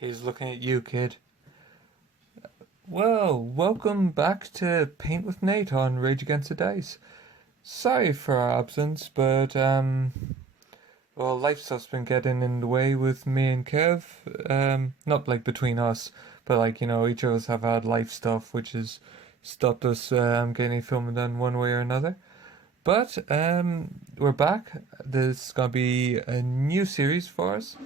He's looking at you, kid. Well, welcome back to Paint with Nate on Rage Against the Dice. Sorry for our absence, but well, life stuff's been getting in the way with me and Kev. Not like between us, but like each of us have had life stuff, which has stopped us getting filming done one way or another. But we're back. This is gonna be a new series for us.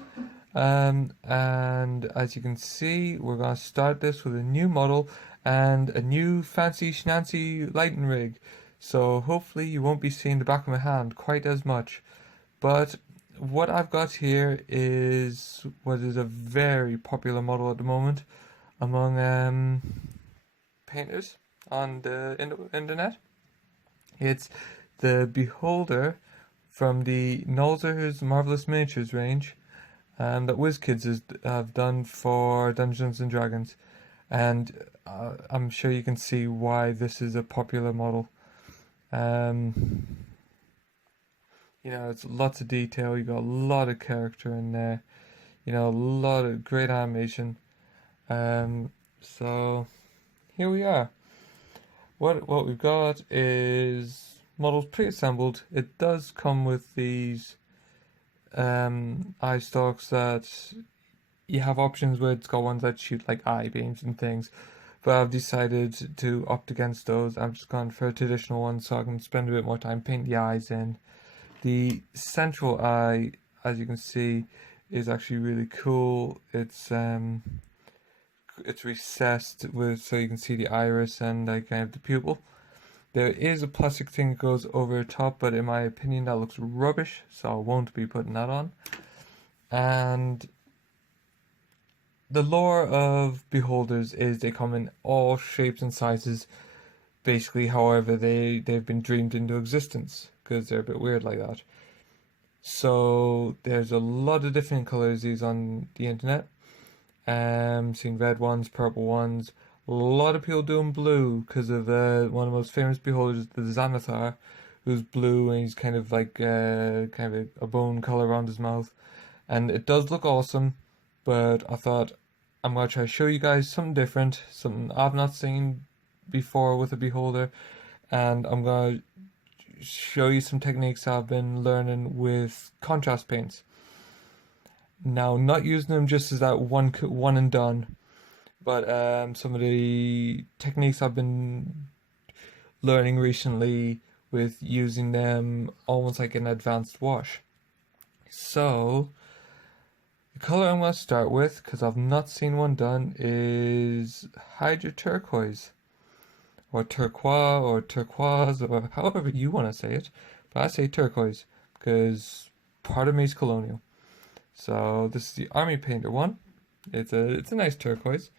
And as you can see, we're going to start this with a new model and a new fancy schnancy lighting rig. So hopefully you won't be seeing the back of my hand quite as much. But what I've got here is what is a very popular model at the moment among painters on the internet. It's the Beholder from the Nolzur's Marvelous Miniatures range that WizKids have done for Dungeons and Dragons, and I'm sure you can see why this is a popular model. It's lots of detail. You got a lot of character in there. A lot of great animation. So here we are. What we've got is models pre-assembled. It does come with these eye stalks that you have options where it's got ones that shoot like eye beams and things, but I've decided to opt against those. I've just gone for a traditional one so I can spend a bit more time painting the eyes in. The central eye, as you can see, is actually really cool. It's recessed with so you can see the iris and like kind of the pupil. There is a plastic thing that goes over the top, but in my opinion that looks rubbish, so I won't be putting that on. And the lore of Beholders is they come in all shapes and sizes, basically however they've been dreamed into existence, because they're a bit weird like that. So there's a lot of different colors these on the internet. Seen red ones, purple ones. A lot of people doing blue because of one of the most famous beholders, the Xanathar, who's blue and he's kind of like kind of a bone color around his mouth, and it does look awesome. But I thought I'm gonna try to show you guys something different, something I've not seen before with a beholder, and I'm gonna show you some techniques I've been learning with contrast paints. Now, not using them just as that one and done, but some of the techniques I've been learning recently with using them almost like an advanced wash. So, the color I'm going to start with, because I've not seen one done, is Hydra Turquoise, or Turquoise, or Turquoise, or however you want to say it. But I say turquoise, because part of me is colonial. So this is the Army Painter one. It's a nice turquoise.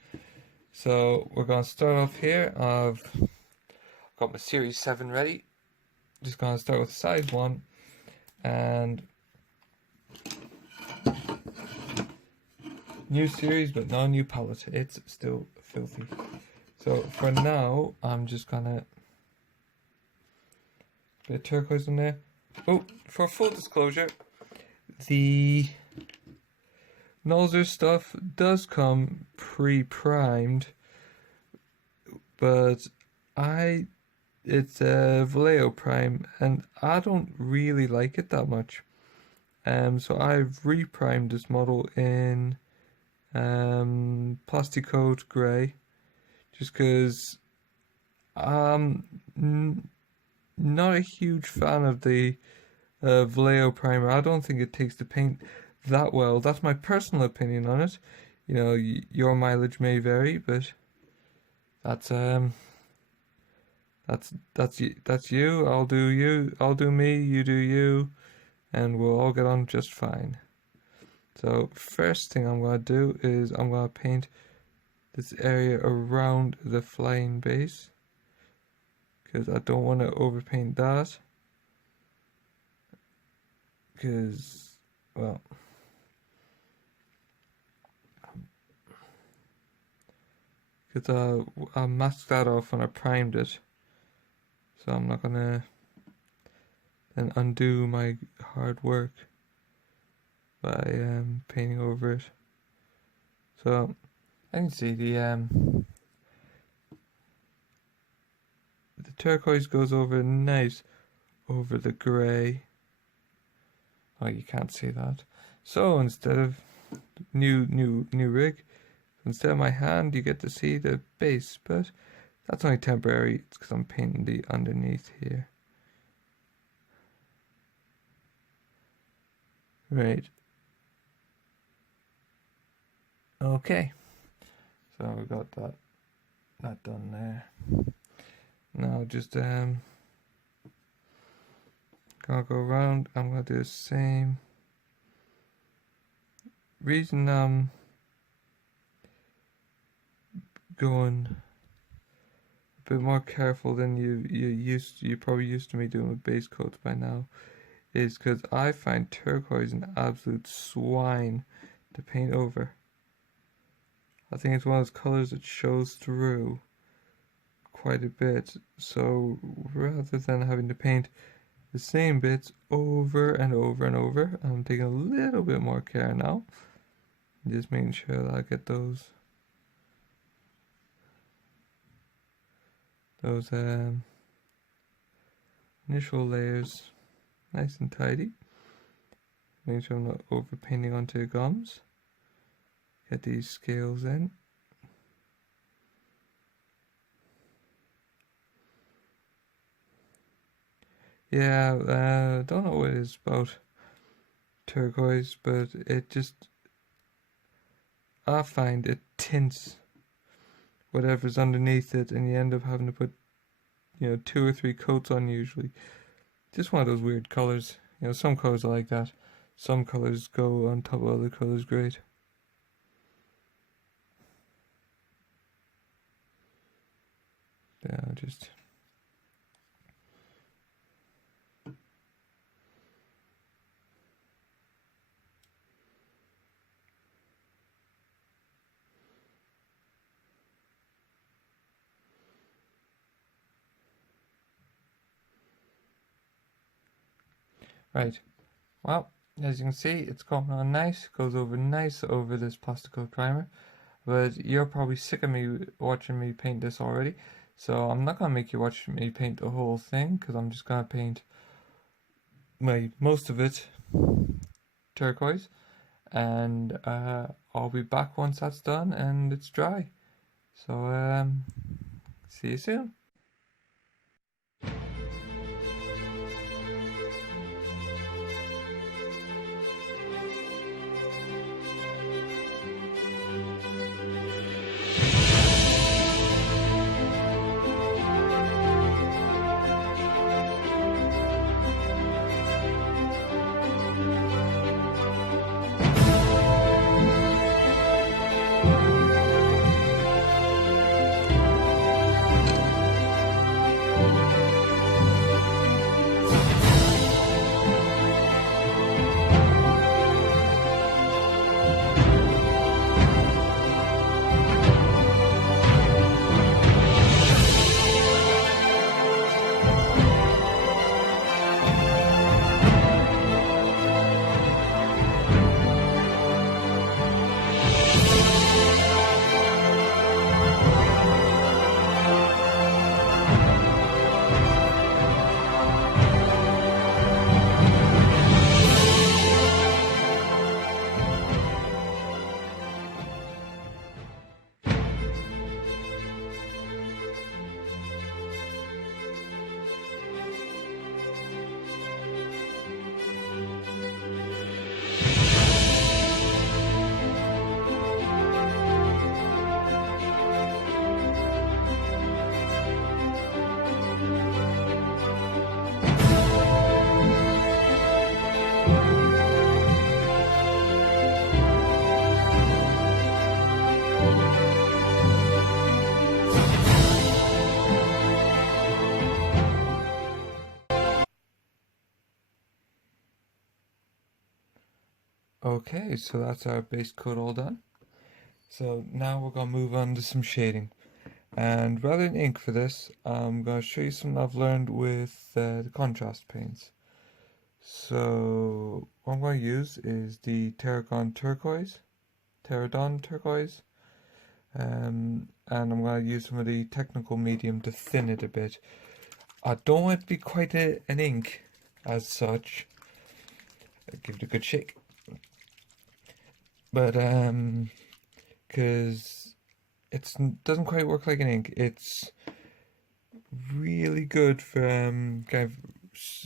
So we're going to start off here. I've got my Series 7 ready. Just going to start with size 1. And new series, but no new palette. It's still filthy. So for now, I'm just going to bit of turquoise in there. Oh, for full disclosure, the Nolzur stuff does come pre-primed, but it's a Vallejo Prime, and I don't really like it that much. So I've reprimed this model in Plastic Coat Grey, just because I'm not a huge fan of the Vallejo Primer. I don't think it takes the paint that well. That's my personal opinion on it. Your mileage may vary, but that's you. I'll do you. I'll do me. You do you, and we'll all get on just fine. So first thing I'm gonna do is I'm gonna paint this area around the flying base, because I don't want to overpaint that, because, well, because I masked that off when I primed it, so I'm not gonna then undo my hard work by painting over it. So I can see the turquoise goes over nice over the grey. Oh, you can't see that. So instead of new rig, instead of my hand, you get to see the base, but that's only temporary. It's because I'm painting the underneath here. Right. Okay. So we got that done there. Now just gonna go around. I'm gonna do the same. Reason I'm going a bit more careful than you're probably used to me doing with base coats by now, is because I find turquoise an absolute swine to paint over. I think it's one of those colors that shows through quite a bit, so rather than having to paint the same bits over and over and over, I'm taking a little bit more care now, just making sure that I get those initial layers nice and tidy, making sure I'm not over painting onto the gums. Get these scales in. Yeah, don't know what it is about turquoise, but it just, I find it tints whatever's underneath it, and you end up having to put, 2 or 3 coats on usually. Just one of those weird colors. Some colors are like that. Some colors go on top of other colors great. Yeah, just right. Well, as you can see, it's going on nice. Goes over nice over this plastic coat primer. But you're probably sick of me watching me paint this already. So I'm not going to make you watch me paint the whole thing, because I'm just going to paint most of it turquoise. And I'll be back once that's done and it's dry. So see you soon. Okay, so that's our base coat all done. So now we're going to move on to some shading. And rather than ink for this, I'm going to show you something I've learned with the contrast paints. So what I'm going to use is the Terragon Turquoise. Pterodon turquoise. And I'm going to use some of the technical medium to thin it a bit. I don't want it to be quite an ink as such. I'll give it a good shake. But because it doesn't quite work like an ink. It's really good for kind of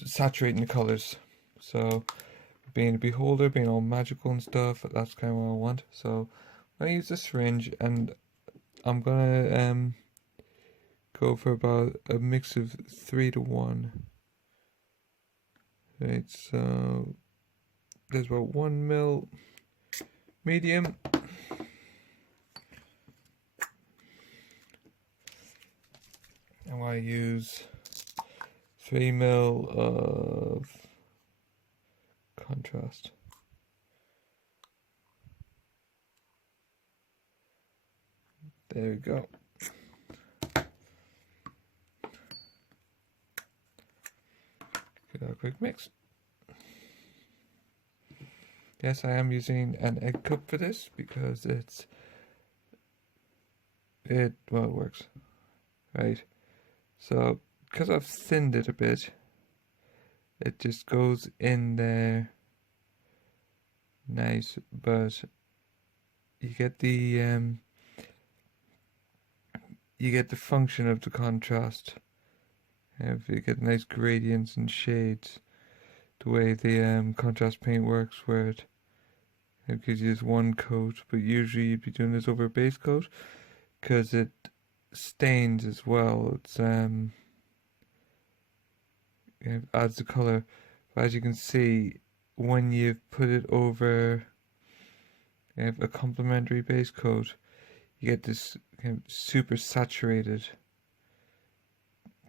saturating the colors. So being a beholder, being all magical and stuff, that's kind of what I want. So I'm gonna use a syringe, and I'm gonna go for about a mix of 3 to 1. Right, so there's about 1 ml medium. And I use 3 ml of contrast. There we go. Give that a quick mix. Yes, I am using an egg cup for this because it works. Right. So, because I've thinned it a bit, it just goes in there nice, but you get the function of the contrast. If you get nice gradients and shades, the way the contrast paint works, where it gives you this one coat, but usually you'd be doing this over a base coat, because it stains as well. It adds the color. But as you can see, when you put it over a complementary base coat, you get this kind of super saturated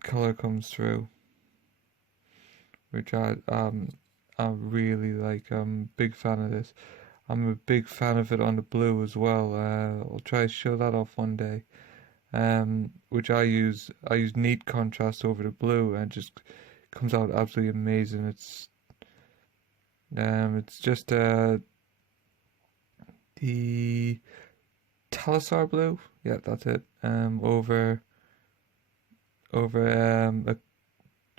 color comes through, which I really like. I'm a big fan of this. I'm a big fan of it on the blue as well. I'll try to show that off one day. Which I use neat contrast over the blue, and it just comes out absolutely amazing. It's just the Talisar blue. Yeah, that's it. Over a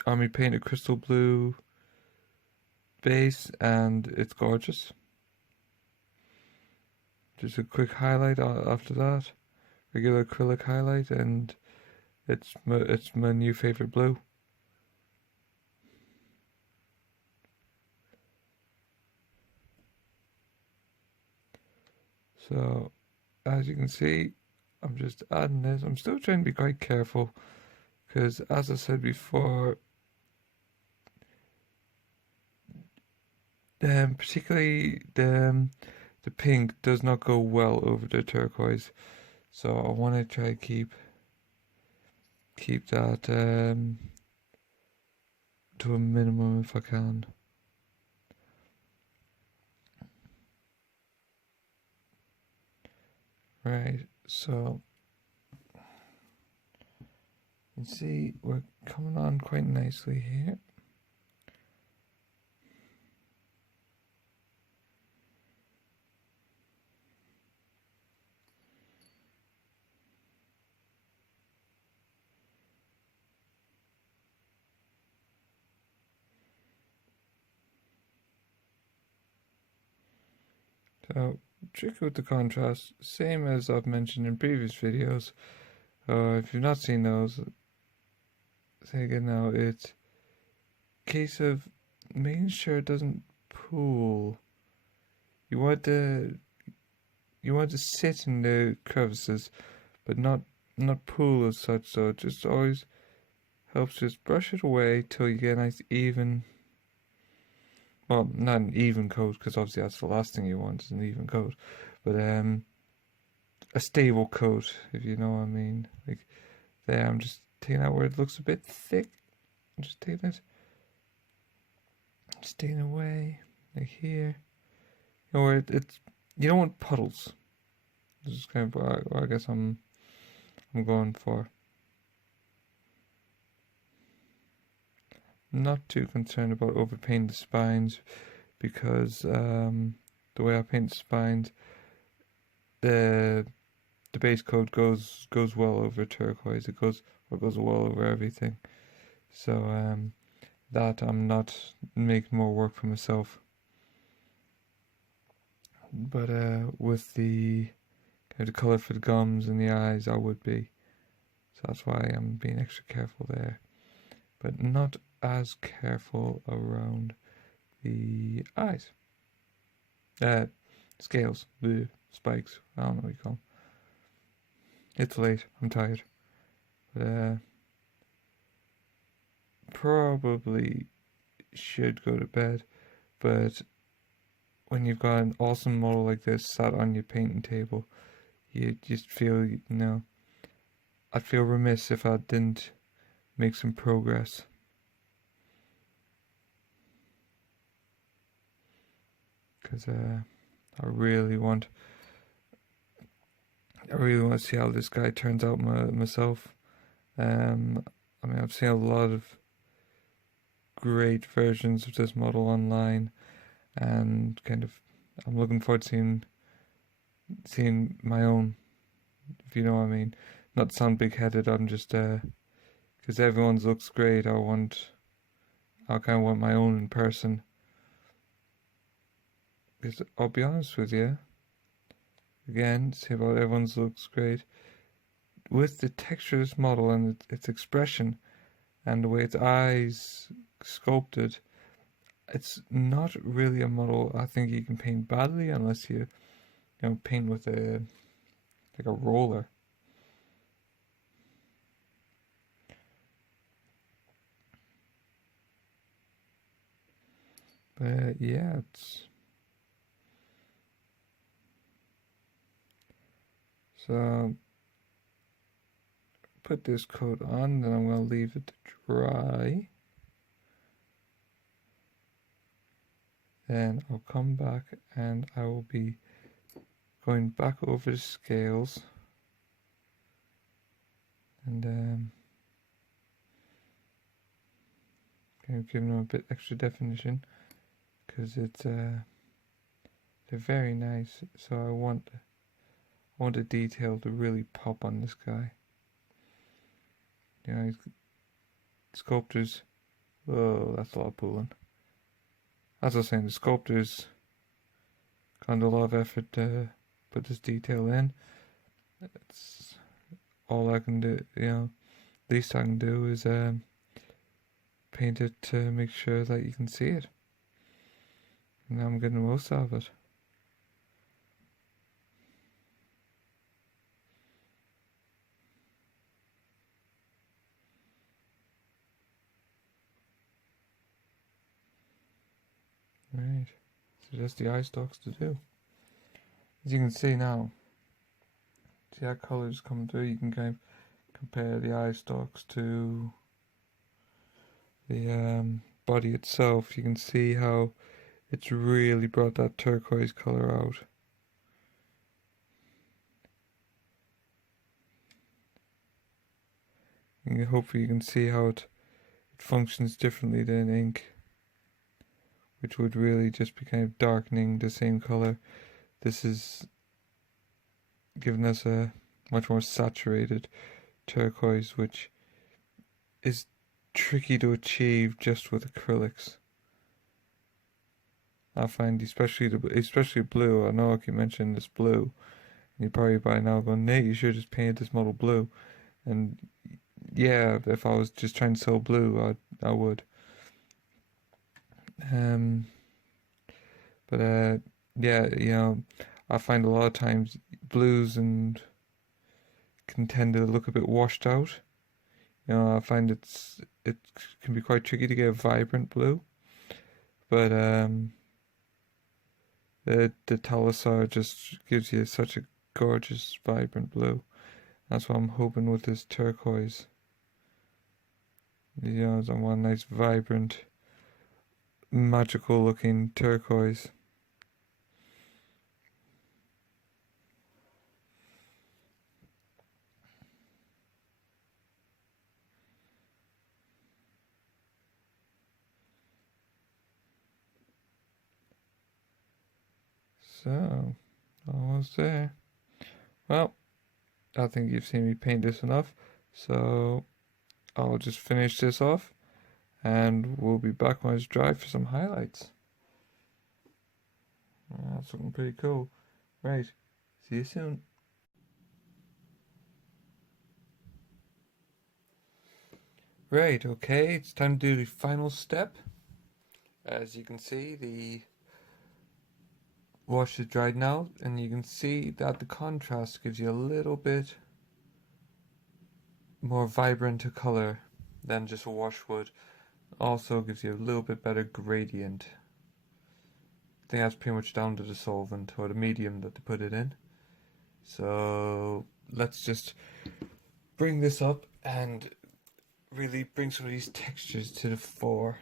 army painted crystal blue base, and it's gorgeous. Just a quick highlight after that, regular acrylic highlight, and it's my new favorite blue. So, as you can see, I'm just adding this. I'm still trying to be quite careful, because as I said before, particularly the pink does not go well over the turquoise. So I want to try to keep that to a minimum if I can. Right, so you can see we're coming on quite nicely here. So, trick with the contrast, same as I've mentioned in previous videos. If you've not seen those, say again now, it's a case of making sure it doesn't pool. You want to sit in the crevices, but not pool as such. So it just always helps just brush it away till you get a nice even. Well, not an even coat, because obviously that's the last thing you want is an even coat, but a stable coat, if you know what I mean. Like there, I'm just taking out where it looks a bit thick. I'm just taking it, just taking it away, like here. You know where it's. You don't want puddles. This is kind of what I guess I'm going for. Not too concerned about overpainting the spines, because the way I paint the spines, the base coat goes well over turquoise. It goes well over everything. So that I'm not making more work for myself. But with the kind of colour for the gums and the eyes, I would be. So that's why I'm being extra careful there. But not as careful around the eyes. Scales, the spikes, I don't know what you call them. It's late, I'm tired. But probably should go to bed. But when you've got an awesome model like this sat on your painting table, you just feel, I'd feel remiss if I didn't make some progress. Because I really want to see how this guy turns out myself. I mean, I've seen a lot of great versions of this model online, and kind of I'm looking forward to seeing my own, if you know what I mean. Not to sound big-headed, I'm just because everyone's looks great. I kind of want my own in person. Because I'll be honest with you, again, say about everyone's looks great. With the texture of this model and its expression and the way its eyes sculpted, it's not really a model I think you can paint badly unless you paint with a roller. But yeah, so put this coat on, then I'm going to leave it to dry. Then I'll come back and I will be going back over the scales and kind of giving them a bit extra definition, because they're very nice. So I want the detail to really pop on this guy. Sculptors. Oh, that's a lot of pulling. As I was saying, the sculptors gone to a lot of effort to put this detail in. It's all I can do. Least I can do is paint it to make sure that you can see it. And I'm getting the most out of it. Right, so just the eye stalks to do. As you can see now, see how colours come through. You can kind of compare the eye stalks to the body itself. You can see how it's really brought that turquoise colour out. And hopefully you can see how it functions differently than ink, which would really just be kind of darkening the same colour. This is giving us a much more saturated turquoise, which is tricky to achieve just with acrylics. I find especially blue. I know I keep mentioning this blue, and you're probably by now going, Nate, you should just paint this model blue. And yeah, if I was just trying to sell blue, I would. But yeah, I find a lot of times blues can tend to look a bit washed out. I find it can be quite tricky to get a vibrant blue, but the Talisar just gives you such a gorgeous, vibrant blue. That's what I'm hoping with this turquoise. I want a nice, vibrant, magical looking turquoise. So, almost there. Well, I think you've seen me paint this enough, so I'll just finish this off and we'll be back when it's dry for some highlights. That's looking pretty cool. Right, see you soon. Right, okay, it's time to do the final step. As you can see, the wash is dried now, and you can see that the contrast gives you a little bit more vibrant a color than just a wash would. Also gives you a little bit better gradient. I think that's pretty much down to the solvent or the medium that they put it in. So let's just bring this up and really bring some of these textures to the fore.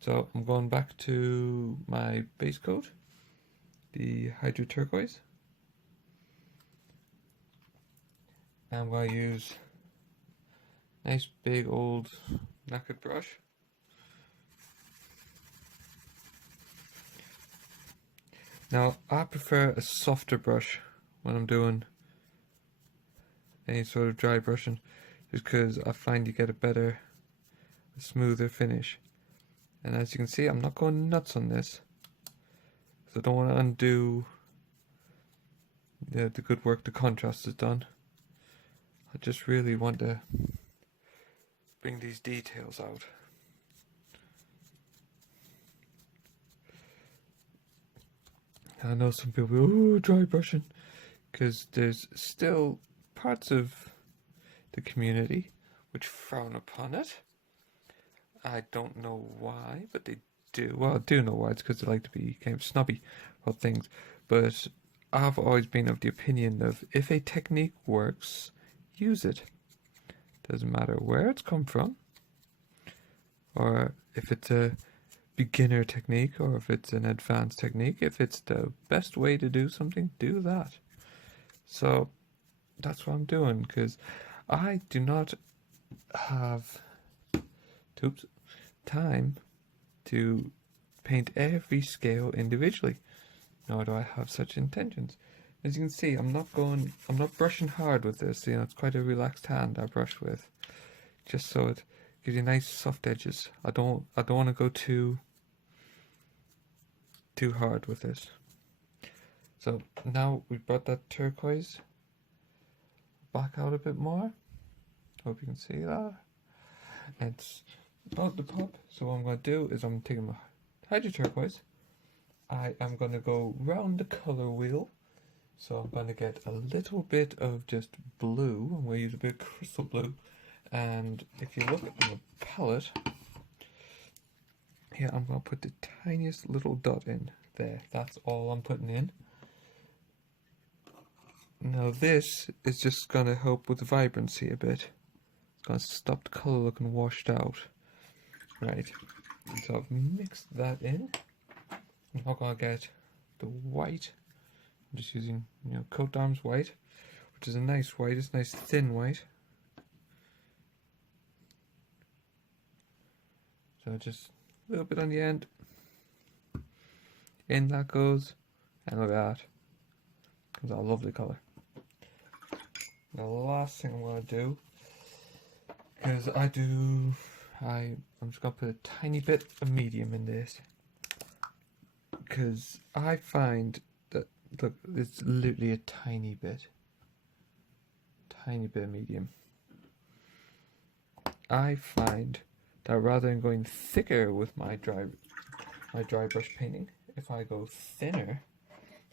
So I'm going back to my base coat, the Hydro Turquoise. And I'm going to use a nice big old knackered brush. Now I prefer a softer brush when I'm doing any sort of dry brushing, just because I find you get a smoother finish. And as you can see, I'm not going nuts on this, because I don't want to undo the good work the contrast has done. I just really want to bring these details out. I know some people go, oh, dry brushing, because there's still parts of the community which frown upon it. I don't know why, but they do. Well, I do know why. It's because they like to be kind of snobby about things. But I've always been of the opinion of if a technique works, use it. Doesn't matter where it's come from, or if it's a beginner technique, or if it's an advanced technique. If it's the best way to do something, do that. So that's what I'm doing, because I do not have time to paint every scale individually, nor do I have such intentions. As you can see, I'm not brushing hard with this. You know, it's quite a relaxed hand I brush with, just so it gives you nice soft edges. I don't want to go too hard with this. So now we've brought that turquoise back out a bit more. Hope you can see that. It's about to pop. So what I'm going to do is I'm taking my Hydro Turquoise. I am going to go round the color wheel. So I'm going to get a little bit of just blue. I'm going to use a bit of crystal blue. And if you look at the palette, here I'm going to put the tiniest little dot in there. That's all I'm putting in. Now this is just going to help with the vibrancy a bit. It's going to stop the colour looking washed out. Right, so I've mixed that in. I'm now going to get the white. I'm just using, coat arms white, which is a nice white. It's nice thin white. So just a little bit on the end. In that goes, and look at that. Comes out a lovely colour. Now the last thing I'm going to do, because I'm just going to put a tiny bit of medium in this, because I find that, look, it's literally a tiny bit of medium. I find that rather than going thicker with my dry brush painting, if I go thinner,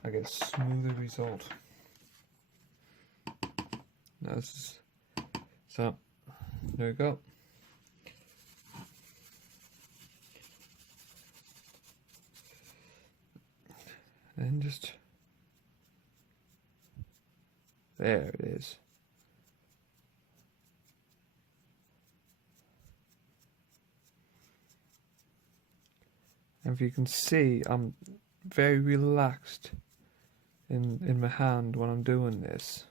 I get a smoother result. Now so there we go. And just there it is. And if you can see, I'm very relaxed in my hand when I'm doing this,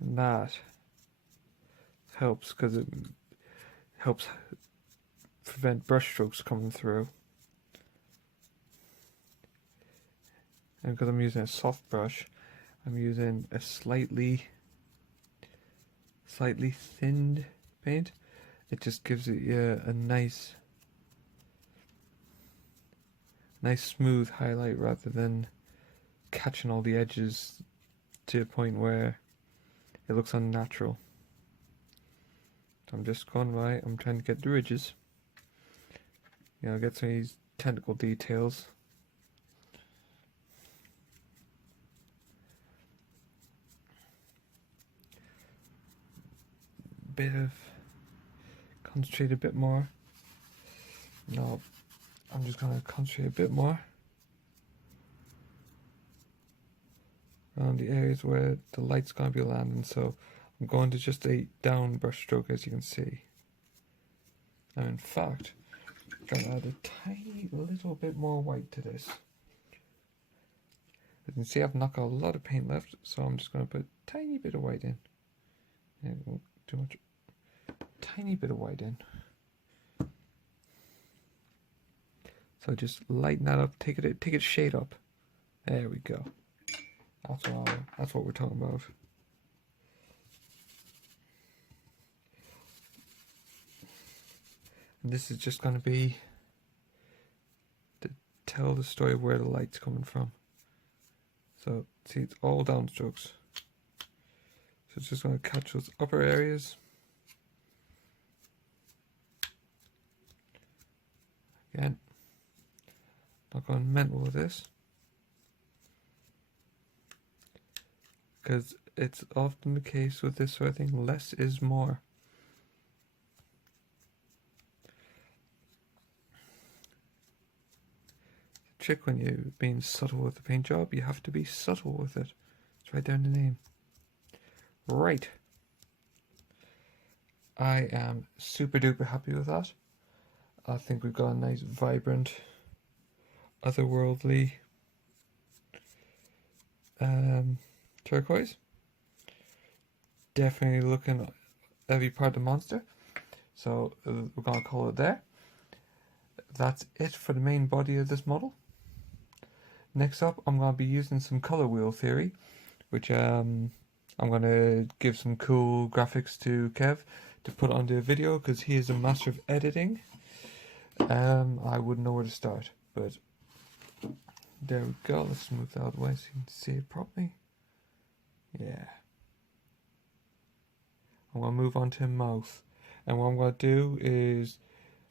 and that helps because it helps prevent brush strokes coming through. And because I'm using a soft brush, I'm using a slightly thinned paint. It just gives it a nice smooth highlight rather than catching all the edges to a point where it looks unnatural. So I'm just going right, I'm trying to get the ridges. You know, get some of these technical details. Bit of concentrate a bit more. No, I'm just gonna concentrate a bit more around the areas where the light's gonna be landing. So I'm going to just a down brush stroke, as you can see. And in fact, I'm gonna add a tiny little bit more white to this. As you can see, I've not got a lot of paint left, so I'm just gonna put a tiny bit of white in. And it won't too much. Tiny bit of white in. So just lighten that up, take it shade up. There we go. That's what we're talking about. And this is just going to be to tell the story of where the light's coming from. So see, it's all downstrokes. So it's just going to catch those upper areas. Again, not going mental with this, because it's often the case with this sort of thing, less is more. The trick when you're being subtle with the paint job, you have to be subtle with it. It's right there in the name. Right. I am super duper happy with that. I think we've got a nice, vibrant, otherworldly turquoise. Definitely looking at every part of the monster. So we're going to call it there. That's it for the main body of this model. Next up, I'm going to be using some color wheel theory, which I'm going to give some cool graphics to Kev to put onto a video, because he is a master of editing. I wouldn't know where to start, but there we go. Let's move that out of the way so you can see it properly. Yeah. I'm going to move on to mouth. And what I'm going to do is,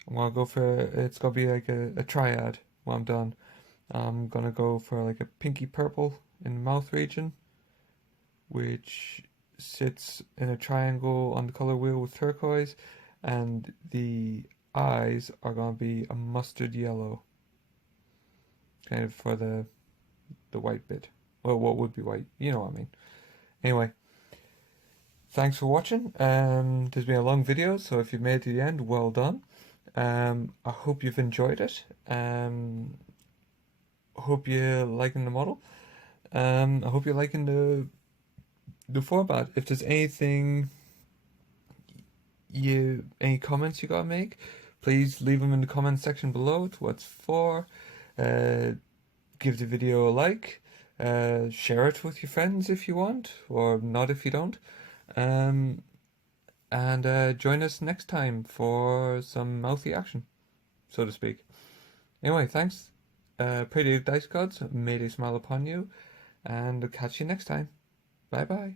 I'm going to go for, it's going to be like a triad when I'm done. I'm going to go for like a pinky purple in the mouth region, which sits in a triangle on the color wheel with turquoise, and the eyes are going to be a mustard yellow, kind of for the white bit. Well, what would be white, you know what I mean. Anyway, thanks for watching. There's been a long video, so if you've made it to the end, well done. I hope you've enjoyed it. Hope you're liking the model. I hope you're liking the format. If there's anything any comments you gotta make, please leave them in the comment section below. It's what's for. Give the video a like. Share it with your friends if you want, or not if you don't. And join us next time for some mouthy action, so to speak. Anyway, thanks. Pray to dice gods, may they smile upon you, and I'll catch you next time. Bye bye.